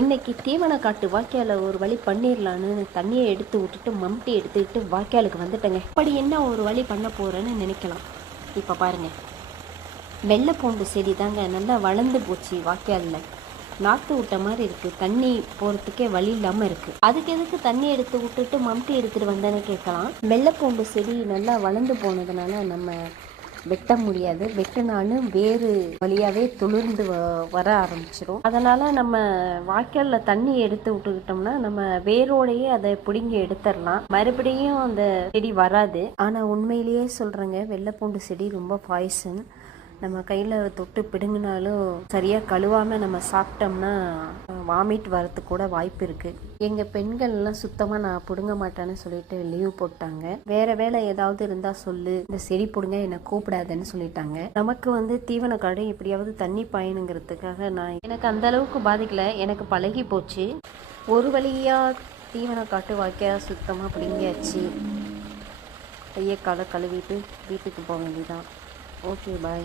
இன்னைக்கு தீவன காட்டு வாய்க்கால ஒரு வழி பண்ணிடலான்னு தண்ணியை எடுத்து விட்டுட்டு மம்டி எடுத்துக்கிட்டு வாய்க்காலுக்கு வந்துட்டேங்க. அப்படி என்ன ஒரு வழி பண்ண போறேன்னு நினைக்கலாம். இப்போ பாருங்க, வெள்ளை பூண்டு செடி தாங்க நல்லா வளர்ந்து போச்சு. வாய்க்காலில் நாற்று விட்ட மாதிரி இருக்குது. தண்ணி போகிறதுக்கே வழி இல்லாமல் இருக்குது. அதுக்கு எதுக்கு தண்ணி எடுத்து விட்டுட்டு மம்டி எடுத்துகிட்டு வந்தேன்னு கேட்கலாம். வெள்ளை பூண்டு செடி நல்லா வளர்ந்து போனதுனால நம்ம வெட்ட முடியாது. வெட்டினாலும் வேறு வழியாவே துளிர்ந்து வர ஆரம்பிச்சிடும். அதனால நம்ம வாய்க்கால்ல தண்ணி எடுத்து விட்டுக்கிட்டோம்னா நம்ம வேரோடையே அதை பிடுங்கி எடுத்துடலாம். மறுபடியும் அந்த செடி வராது. ஆனா உண்மையிலேயே சொல்றேங்க, வெள்ளைப்பூண்டு செடி ரொம்ப பாய்சன். நம்ம கையில் தொட்டு பிடுங்கினாலும் சரியாக கழுவாமல் நம்ம சாப்பிட்டோம்னா வாமிட் வரத்துக்கு கூட வாய்ப்பு இருக்குது. எங்கள் பெண்கள்லாம் சுத்தமாக நான் பிடுங்க மாட்டேன்னு சொல்லிட்டு லீவ் போட்டாங்க. வேற வேலை ஏதாவது இருந்தால் சொல்லு, இந்த செடி பிடுங்க என்னை கூப்பிடாதுன்னு சொல்லிட்டாங்க. நமக்கு தீவன காடு எப்படியாவது தண்ணி பாயணுங்கிறதுக்காக எனக்கு அந்த அளவுக்கு பாதிக்கல. எனக்கு பழகி போச்சு. ஒரு வழியாக தீவன காட்டு வாய்க்கா சுத்தமாக பிடுங்கியாச்சு. கையை காலை கழுவிட்டு வீட்டுக்கு போக வேண்டியதான். ஓகே, பாய்.